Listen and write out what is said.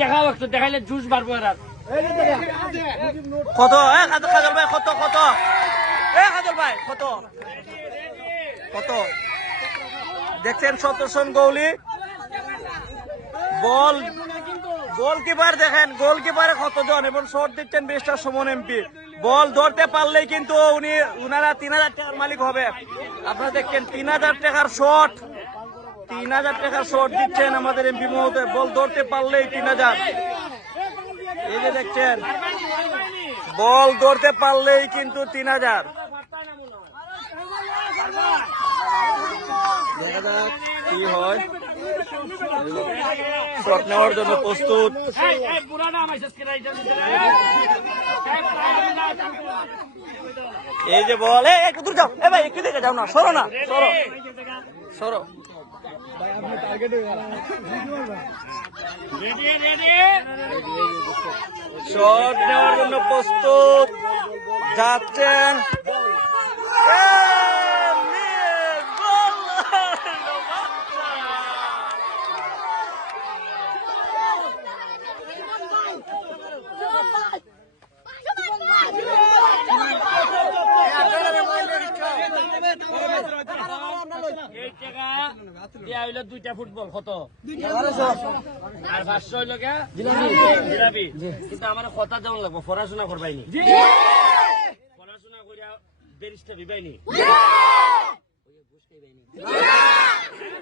দেখাও দেখাইলে জুস কত? কত কত? কত? কত? দেখছেন সতর্ষণ গৌলি? বল গোলকিপার দেখেন, গোলকিপারে কতজন? এবং শট দিচ্ছেন বেস্টার সমন এমপি। বল ধরতে পারলেই কিন্তু উনি উনারা তিন হাজার টাকার মালিক হবে। আপনারা দেখছেন, তিন হাজার টাকার শট। তিন হাজার টাকার শর্ট দিচ্ছেন আমাদের এমপি মহোদয়। বল ধরতে পারলেই তিন হাজার। এই যে দেখছেন, বল ধরতে পারলেই কিন্তু তিন হাজার। কি হয়। শট নেওয়ার জন্য প্রস্তুত। এই যে বল একটু দূর যাও। এ ভাই, একটু দেখে যাও না, সরো না, সরো। সরো। শট নেওয়ার জন্য প্রস্তুত। যাচ্ছেন এ, মিস, গোল! এই টাকা দিয়া হইল দুইটা ফুটবল কত? আর পাঁচশো হইল জিলাপি। কিন্তু আমার কথা যেমন লাগবো পড়াশোনা করবাইনি। পড়াশোনা করিয়া বেরিস্টার দিবাইনি বড়